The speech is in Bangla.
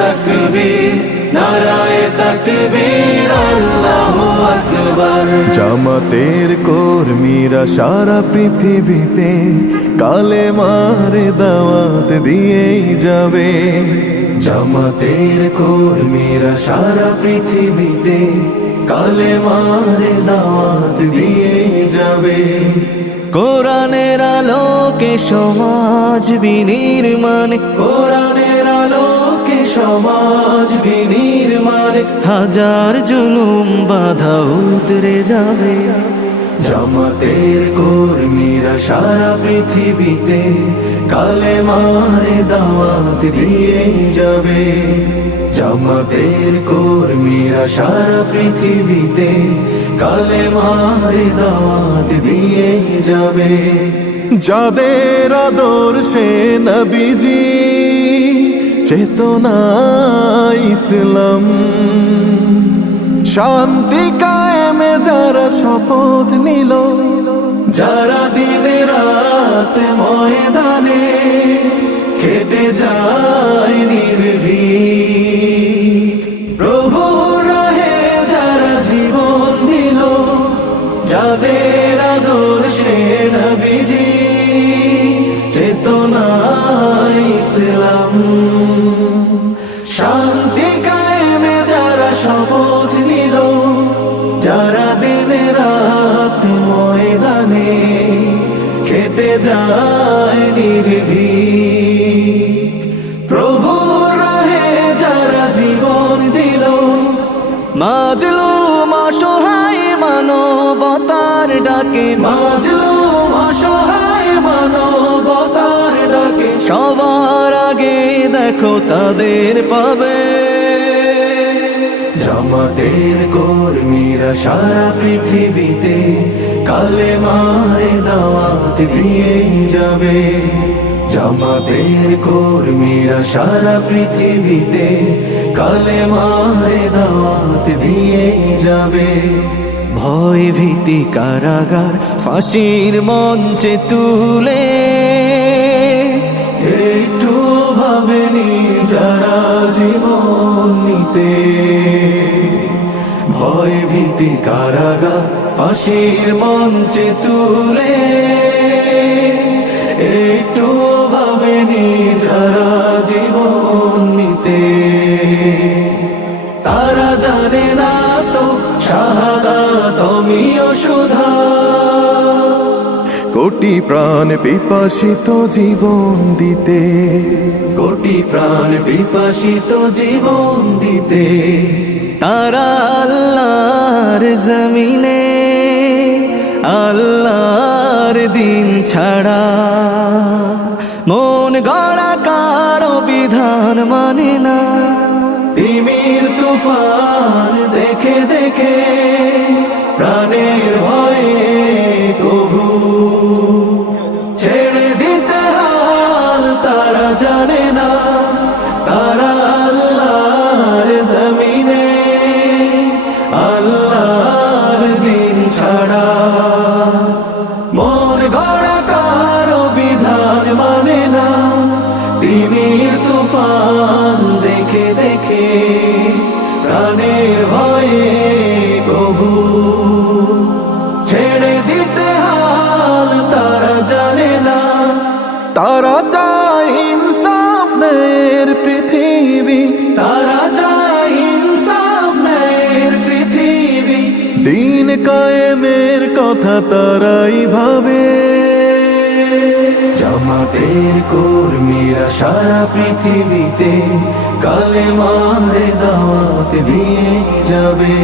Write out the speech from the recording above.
তাকবীর, নারায়ে তাকবীর, আল্লাহু আকবার। জামাতের কর্মীরা সারা পৃথিবীতে কালেমার দাওয়াত দিয়েই যাবে। জামাতের কর্মীরা সারা পৃথিবীতে কালেমার দাওয়াত দিয়েই যাবে। কোরআনের আলোকে সমাজ বিনির্মাণ, কোরআনের আলোকে সমাজ বিনির্মাণ, হাজার জুলুম বাধা উতরে যাবে। জামাতের কর্মীরা সারা পৃথিবীতে কালেমার দাওয়াত দিয়েই যাবে। জামাতের কর্মীরা সারা পৃথিবীতে কালেমার দাওয়াত দিয়েই যাবে। যাদের আদর্শে নবীজি চেতনা ইসলাম, শান্তি কায়েমে যারা শপথ নিল, যারা দিনে রাত ময়দানে খেটে যায় নির্ভীক, প্রভু রাহে যারা জীবন দিল, যাদের আদর্শে নবীজি চেতনা ইসলাম, শান্তি কায়েমে যারা শপথ নিল, যারা দিনে রাত ময়দানে খেটে যায় নির্ভীক, প্রভু রাহে যারা জীবন দিল, মাজলুম অসহায় মানবতার ডাকে, মাজলুম অসহায় মানবতার ডাকে, সবার আগে দেখো তাদের পাবে। জামাতের কর্মীরা সারা পৃথিবীতে কালেমার দাওয়াত দিয়েই যাবে। জামাতের কর্মীরা সারা পৃথিবীতে কালেমার দাওয়াত দিয়েই যাবে। ভয় ভীতি কারাগার ফাঁসির মঞ্চে তুলে একটু ভাবেনি যারা জীবন নিতে। ভয় ভীতি কারাগার ফাঁসির মঞ্চে তুলে একটু ভাবেনি যারা জীবন নিতে। তারা জানে না তো শাহাদাত অমিয় সুধা, কোটি প্রাণ পিপাসিত জীবন দিতে, কোটি প্রাণ পিপাসিত জীবন দিতে। তারা আল্লাহর জমিনে আল্লাহর দিন ছাড়া মন গড়া কারো বিধান মানে না। তিমির তুফান দেখে দেখে প্রাণের ভয়ে কভু ছেড়ে দিতে হাল তারা জানে না। তারা আল্লাহর জমিনে আল্লাহর দিন ছাড়া মন গড়া কারো বিধান মানে না। তিমির তুফান দেখে দেখে প্রাণের ভয়ে কভু ছেড়ে দিতে হাল তারা জানে না। তারা চায় ইনসাফ ন্যায়ের পৃথিবী, তারা চায় ইনসাফ ন্যায়ের পৃথিবী। দিন কায়েমের কথা তারাই ভাবে। জামাতের কর্মীরা সারা পৃথিবীতে কালেমার দাওয়াত দিয়ে যাবে।